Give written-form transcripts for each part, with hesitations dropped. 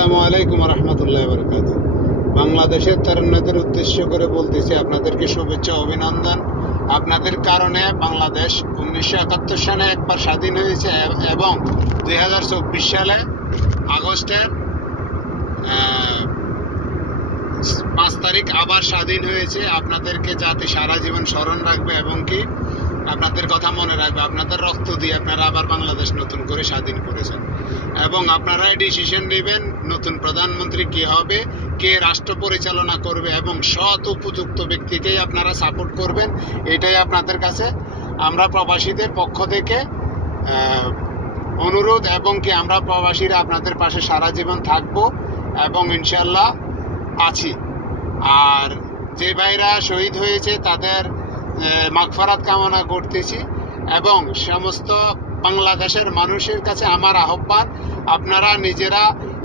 আসসালামু আলাইকুম রহমতুল্লাহ বরকাত। বাংলাদেশের তরুণদের উদ্দেশ্য করে বলতেছি, আপনাদেরকে শুভেচ্ছা অভিনন্দন। আপনাদের কারণে বাংলাদেশ 1971 সালে একবার স্বাধীন হয়েছে এবং 2024 সালে আগস্টের 5 তারিখ আবার স্বাধীন হয়েছে। আপনাদেরকে জাতি সারা জীবন স্মরণ রাখবে এবং কি আপনাদের কথা মনে রাখবে। আপনাদের রক্ত দিয়ে আপনারা আবার বাংলাদেশ নতুন করে স্বাধীন করেছেন এবং আপনারাই ডিসিশন নেবেন নতুন প্রধানমন্ত্রী কে হবে, কে রাষ্ট্র পরিচালনা করবে এবং সৎ উপযুক্ত ব্যক্তিকেই আপনারা সাপোর্ট করবেন। এটাই আপনাদের কাছে আমরা প্রবাসীদের পক্ষ থেকে অনুরোধ এবং কি আমরা প্রবাসীরা আপনাদের পাশে সারা জীবন থাকব এবং ইনশাল্লাহ আছি। আর যে ভাইরা শহীদ হয়েছে তাদের মাগফিরাত কামনা করতেছি এবং সমস্ত বাংলাদেশের মানুষের কাছে আমার আহ্বান, আপনারা নিজেরা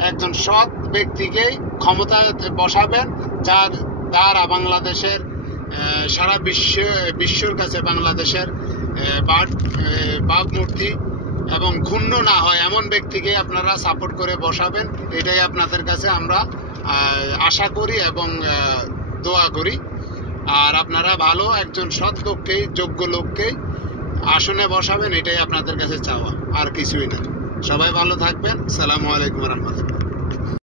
একজন সৎ ব্যক্তিকেই ক্ষমতায় বসাবেন, যার দ্বারা বাংলাদেশের সারা বিশ্বর কাছে বাংলাদেশের ভাবমূর্তি এবং ক্ষুণ্ণ না হয় এমন ব্যক্তিকে আপনারা সাপোর্ট করে বসাবেন। এটাই আপনাদের কাছে আমরা আশা করি এবং দোয়া করি। আর আপনারা ভালো একজন সৎ লোককেই, যোগ্য লোককেই আসনে বসাবেন, এটাই আপনাদের কাছে চাওয়া, আর কিছুই না। সবাই ভালো থাকবেন। আসসালামু আলাইকুম রহমতুল্লাহ।